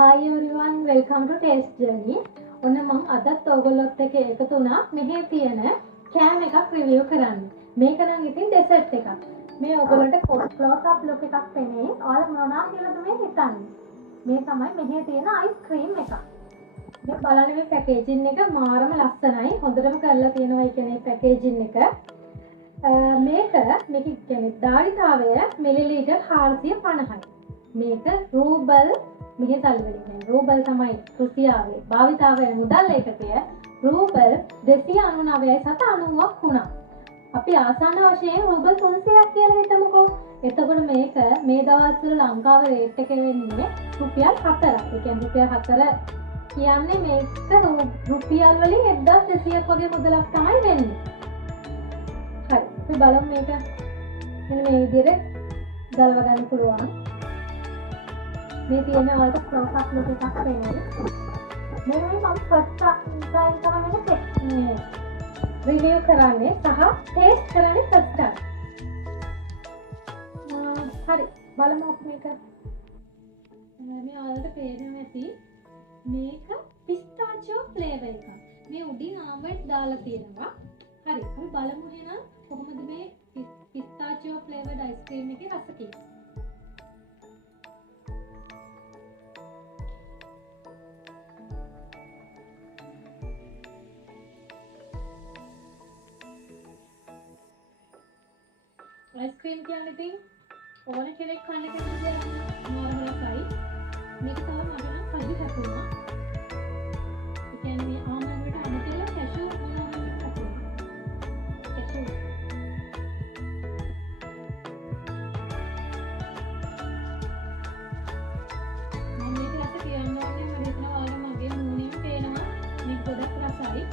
Hi everyone, welcome to Taste Journey. ඔන්න මම අදත් ඔයගොල්ලොත් එක්ක එකතු වුණා මෙහි තියෙන කෑම එකක් රිවිව් කරන්න. මේක නම් ඉතින් ඩෙසර්ට් එකක්. මේ ඔයගොල්ලන්ට ක්ලෝස් අප් ලුක් එකක් පෙනේ. ඔයාලා මොනවා කියලාද මේ හිතන්නේ? මේ තමයි මෙහි තියෙන අයිස්ක්‍රීම් එකක්. මේ බලන්න මේ පැකේජින් එක මාරම ලස්සනයි. හොඳටම කරලා තියෙනවා ඒ කියන්නේ පැකේජින් එක. මේක කියන්නේ ධාරිතාවය මිලිලීටර් 450යි. මේක රූබල් මෙහි තල්වලින් රූබල් තමයි රුසියාවේ භාවිතා වෙන මුදල් ඒකකය රූබල් 299.90ක් වුණා. අපි ආසන්න වශයෙන් රූබල් 300ක් කියලා හිතමුකෝ. එතකොට මේක මේ දවස්වල ලංකාවේ රේට් එක වෙන්නේ රුපියල් 4ක්. ඒ කියන්නේ රුපියල් 4 කියන්නේ මේක රුපියල් වලින් 1200ක් වගේ මුදලක් තමයි වෙන්නේ. හරි. අපි බලමු මේක. මෙන්න මේ විදිහට ගලව ගන්න පුළුවන්. මේ තියෙන වලට ක්ලෝස් අප් ලුක් එකක් වෙන්නේ. මේ මම ෆස්ට් ටයිම් තමයි රිවිව් කරන්නේ සහ ටේස්ට් කරන්නේ ෆස්ට් ටයිම්. හරි බලමු මේක. මේ වලට පේනවා ඇති මේක පිස්තාචියෝ ෆ්ලේවර් එකක්. මේ උඩින් ආමන්ඩ් දාලා තියෙනවා. හරි අපි බලමු එහෙනම් කොහොමද මේ පිස්තාචියෝ ෆ්ලේවර්ඩ් අයිස්ක්‍රීම් එකේ රස කියලා. අයිස්ක්‍රීම් කියන්නේ ඉතින් ඕන කෙනෙක් කන්න කැමති දෙයක් නෝර්මල් එකයි. මේක තමයි මට නම් කඩි හැපුණා. ඒ කියන්නේ මේ ආමන්ඩ් වලට අමතරව කැෂු මොනවාද හැපුණා. කැෂු. මම මේක රස කියන්න ඕනේ මම හිතනවා ඔයාලා මගේ මූණින් පේනවා මේක ගොඩක් රසයි.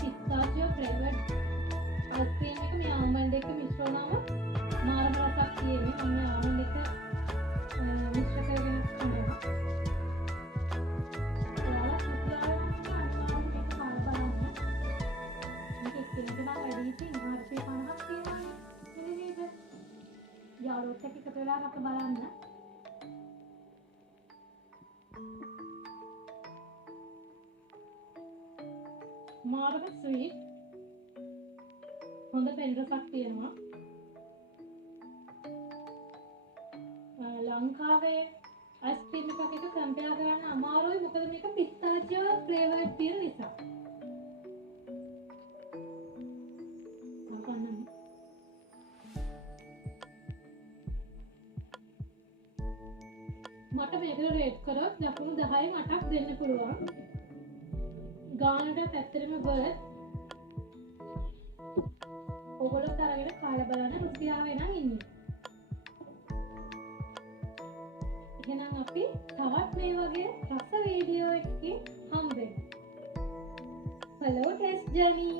පිස්තාචියෝ ෆ්ලේවර්ඩ් අයිස්ක්‍රීම් එක මේ ආමන්ඩ් එක මිශ්‍ර වුණාම මාරම රසක් තියෙන්නේ. මම මේ ආමන්ඩ් එක මිශ්‍ර කරගෙන කරනවා. ඔයාලා රුසියාවේ අනිවාර්යයෙන් මේක කාලා බලන්න. මේක එක්කෙනෙකුට නම් වැඩි ඉතින් 450ක් තියෙනවා නේද? යාළුවොත් එක්ක එකතු වෙලා අප බලන්න. මාරම ස්වීට් හොඳ පෙන් රසක් තියෙනවා. ලංකාවේ අයිස්ක්‍රීම් එකක් එක කම්පෙයාර් කරන්න අමාරුයි මොකද මේක පිස්තාචියෝ ෆ්ලේවර්ඩ් තියෙන නිසා. මට මේක රේට් කරොත් ලකුණු 10න් 8ක් දෙන්න පුළුවන්. ගානට ඇත්තටම බර්ත් ඔයගොල්ලෝ අරගෙන කාලා බලන්න රුසියාවේ නම් ඉන්නේ. එහෙනම් අපි තවත් මේ වගේ රස වීඩියෝ එකකින් හම්බ වෙමු. Hello Taste Journey.